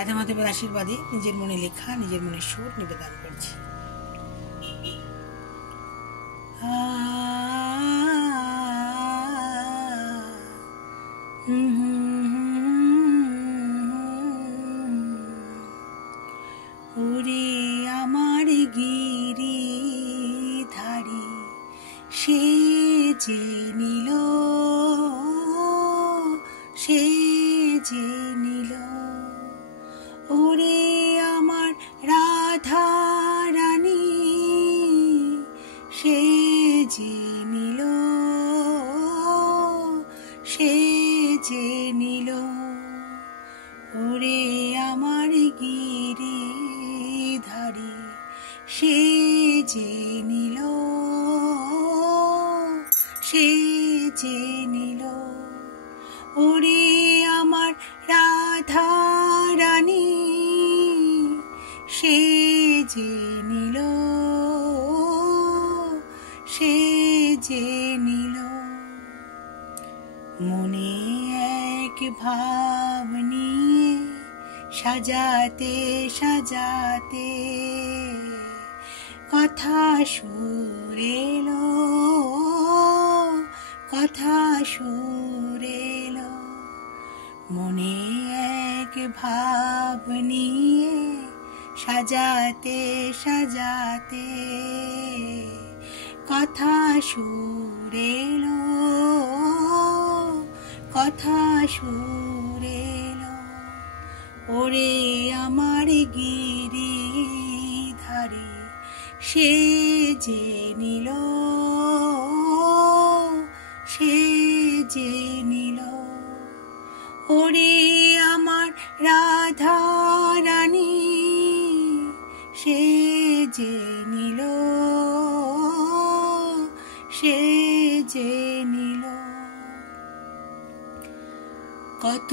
রাধা মাধবের আশীর্বাদে নিজের মনে লেখা, নিজের মনে সুর নিবেদন করছি। ওরে আমার গিরিধারী, সে যে নীল, সে যে নীল। ওরে আমার রাধা রানী, সে যে নীল, সে যে নীল। ওরে আমার গিরিধারী, সে যে নীল, সে যে নীল। ওরে আমার রাধা রানী, সে যে নীল, সে যে নীল। মনে এক ভাব নিয়ে সাজাতে সাজাতে কথা সুর এলো, কথা সুর এলো। মনে এক ভাব নিয়ে সাজাতে সাজাতে কথা সুর এলো, কথা সুর এলো। ওরে আমার গিরিধারী, সে যে নীল, সে যে নীল। ওরে আমার রাধা রানী, সে যে নীল, সে যে নীল। কত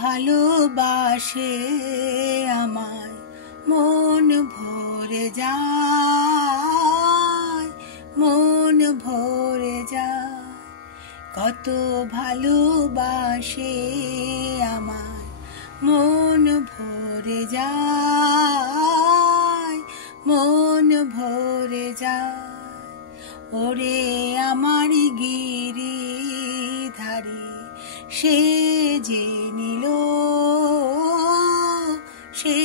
ভালোবাসে আমায় মন ভরে যায়, মন ভরে যায়। কত ভালোবাসে আমায় মন ভরে যায়, মন ভরে যায়। ওরে আমার গিরিধারী, সে যে নীল, সে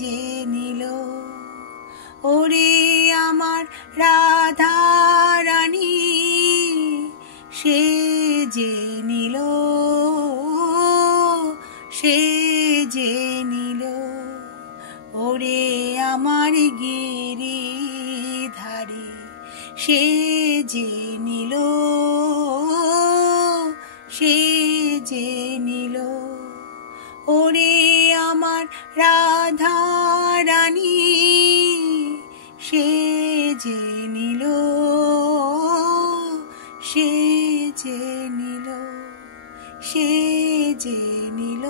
যে নীল। ওরে আমার রাধা রানী, সে যে নীল, সে যে নীল। ওরে আমার গিরিধারী, সে যে নীল, সে যে নীল। ওরে আমার রাধা রানী, সে যে নীল, সে যে নীল, সে যে নীল,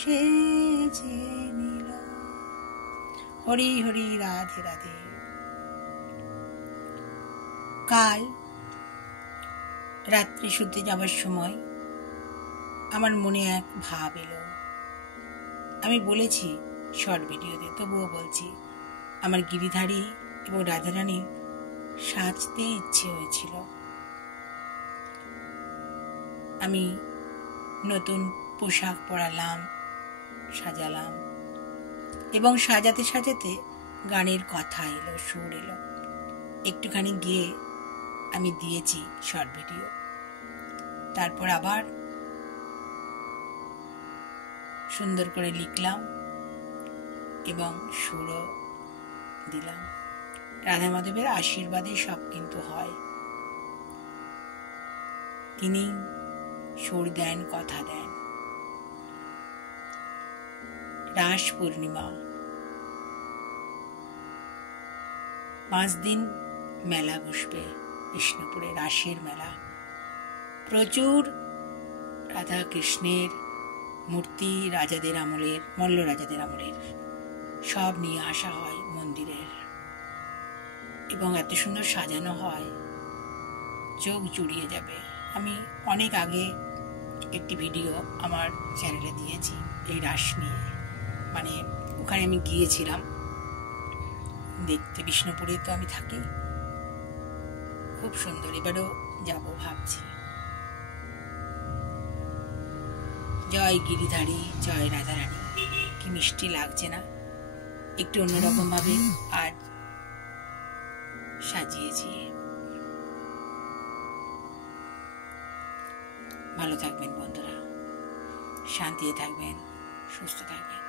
সে যে নীল। হরি হরি, রাধে রাধে। কাল রাত্রে শুতে যাবার সময় আমার মনে এক ভাব এলো। আমি বলেছি শর্ট ভিডিওতে, তবুও বলছি, আমার গিরিধারী এবং রাধারানীর সাজতে ইচ্ছে হয়েছিল। আমি নতুন পোশাক পরালাম, সাজালাম, এবং সাজাতে সাজাতে গানের কথা এলো, সুর এলো। একটুখানি গিয়ে আমি দিয়েছি শর্ট ভিডিও। তারপর আবার সুন্দর করে লিখলাম এবং সুরও দিলাম। রাধা মাধবের আশীর্বাদে সব কিন্তু হয়। তিনি সুর দেন, কথা দেন। রাস পূর্ণিমা, 5 দিন মেলা বসবে বিষ্ণুপুরে, রাসের মেলা। প্রচুর রাধা কৃষ্ণের মূর্তি, রাজাদের আমলের, মল্ল রাজাদের আমলের সব নিয়ে আসা হয় মন্দিরের, এবং এত সুন্দর সাজানো হয়, চোখ জুড়িয়ে যাবে। আমি অনেক আগে একটি ভিডিও আমার চ্যানেলে দিয়েছি এই রাস নিয়ে। মানে ওখানে আমি গিয়েছিলাম দেখতে, বিষ্ণুপুরে তো আমি থাকি, খুব সুন্দর। এবারেও যাব ভাবছি। জয় গিরিধারী, জয় রাধারানী। কি মিষ্টি লাগছে না? একটু অন্যরকম ভাবে আজ সাজিয়েছি। ভালো থাকবেন বন্ধুরা, শান্তিতে থাকবেন, সুস্থ থাকবেন।